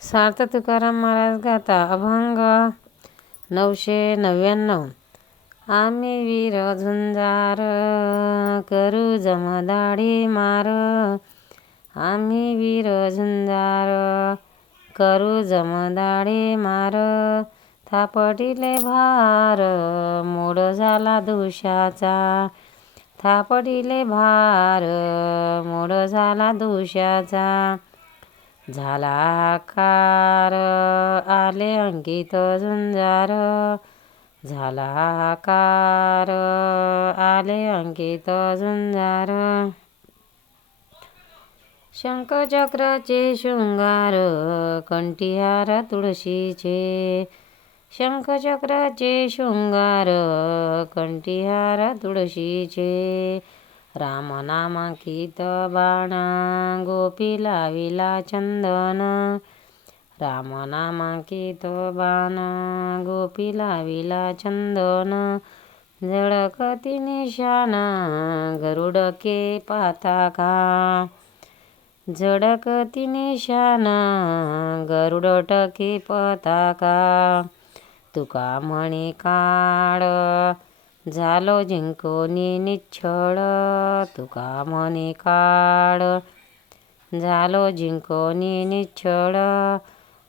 सार्थ तुकाराम महाराज गाथा अभंग 999. आम्ही वीर झुंजार करू जमदाडी मार. आम्ही वीर झुंजार करू जमदाडी मार. थापडिले भार मोड झाला दुशाचा. थापडिले भार मोड झाला दुशाचा. झाला आकार आले अंकित झुंजार. झाला आकार आले अंकित झुंजार. शंखचक्राचे शृंगार कंठीहार तुळशीचे. शंखचक्राचे शृंगार कंठीहार तुळशीचे. रामनामांकित बाण गोपी लाविला चंदन. रामनामांकित बाण गोपी लाविला चंदन. झळकती निशाण गरुडके पताका. झळकती निशाण गरुडके पताका. तुका म्हणे काळ झालो जिंकोनी निच्छळ. तुका म्हणे काळ झालो जिंकोनी निच्छळ.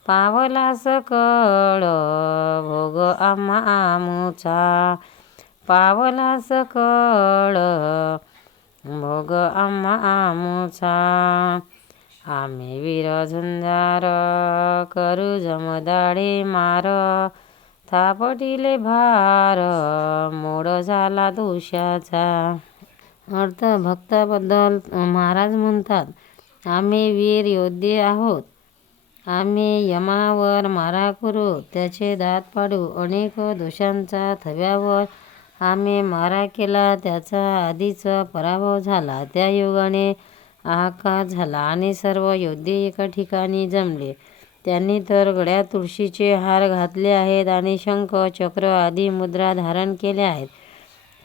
पावला सकळ भोग आम्हा आमुचा. पावला सकळ भोग आम्हा आमुचा. आम्ही वीर झुंजार करू जमदाडे मार. थापडिले भार मोड झाला दोषाचा. अर्थ भक्ताबद्दल महाराज म्हणतात, आम्ही वीर योद्धे आहोत. आम्ही यमावर मारा करू, त्याचे दात पाडू. अनेक दोषांचा थव्यावर आम्ही मारा केला, त्याचा आधीच पराभव झाला. त्या योगाने हाहाकार झाला आणि सर्व योद्धे एका ठिकाणी जमले. त्यांनी तर गळ्यात तुळशीचे हार घातले आहेत आणि शंख चक्र आदी मुद्रा धारण केल्या आहेत.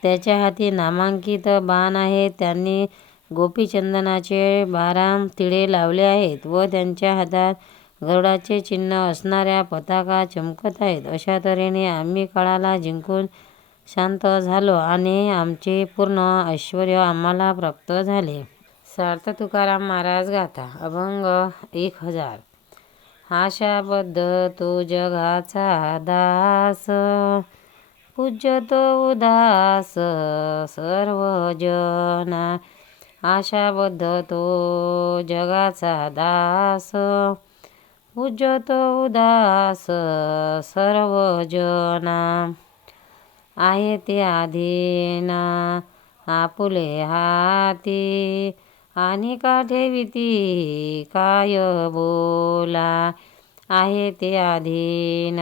त्याच्या हाती नामांकित बाण आहेत. त्यांनी गोपीचंदनाचे 12 तिळे लावले आहेत व त्यांच्या हातात गरुडाचे चिन्ह असणाऱ्या पताका चमकत आहेत. अशा तऱ्हेने आम्ही काळाला जिंकून शांत झालो आणि आमचे पूर्ण ऐश्वर्य आम्हाला प्राप्त झाले. सार्थ तुकाराम महाराज गाथा अभंग 1000. आशाबद्ध तो जगाचा दास. पूज्यतो उदास सर्व जना. आशाबद्ध तो जगाचा दास. पूज्यतो उदास सर्व जना. आहे ते अधीन आपुले हाती. आणि का ठेविती काय बोला. आहे ते अधीन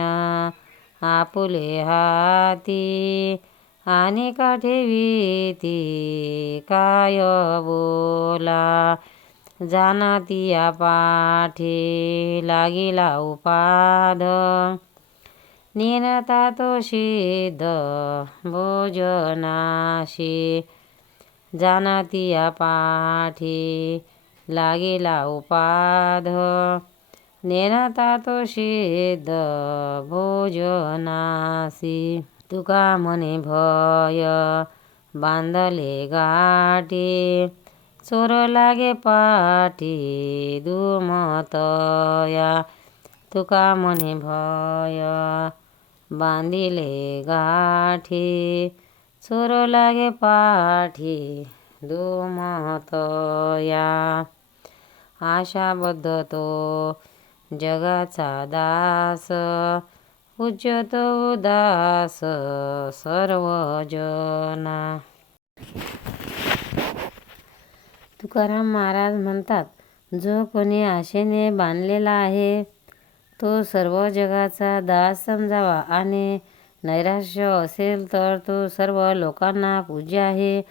आपुले हाती. आणि का ठेविती काय बोला. जानातिया पाठी लागिला उपाद. नेनता तो सिद्ध भोजनाशी. जानातिया पाठी लागिला उपाद. नेनता तो सिद्ध भोजनासी. तुका म्हणे भय बांधले गाठी. चोर लागे पाठी दुमतया. तुका म्हणे भय बांधिले गाठी. चोर लागे पाठी दुमतया. आशाबद्ध तो जगाचा दास. पूज्यतो उदास सर्व जना. तुकाराम महाराज म्हणतात, जो कोणी आशेने बांधलेला आहे तो सर्व जगाचा दास समजावा आणि नैराश्य असेल तर तो सर्व लोकांना पूज्य आहे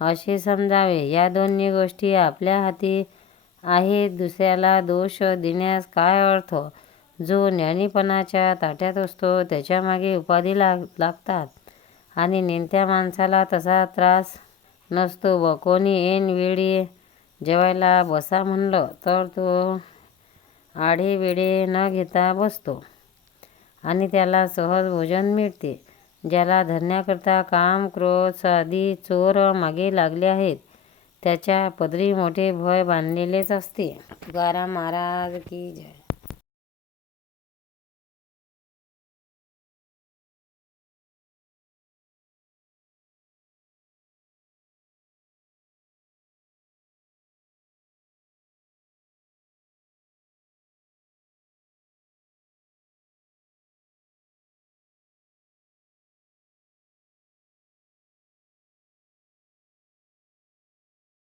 असे समजावे. या दोन्ही गोष्टी आपल्या हाती आहेत. दुसऱ्याला दोष देण्यास काय अर्थ. जो ज्ञानीपणाच्या ताट्यात असतो त्याच्यामागे उपाधी लागतात आणि नेणत्या माणसाला तसा त्रास नसतो. व कोणी ऐन वेळी जेवायला बसा म्हणलं तर तो आढेवेढे न घेता बसतो आणि त्याला सहज भोजन मिळते. ज्याला धरण्याकरता काम, क्रोध, साधी, चोर मागे लागले आहेत, त्याच्या पदरी मोठे भय बांधलेलेच असते. तुकाराम महाराज की जय.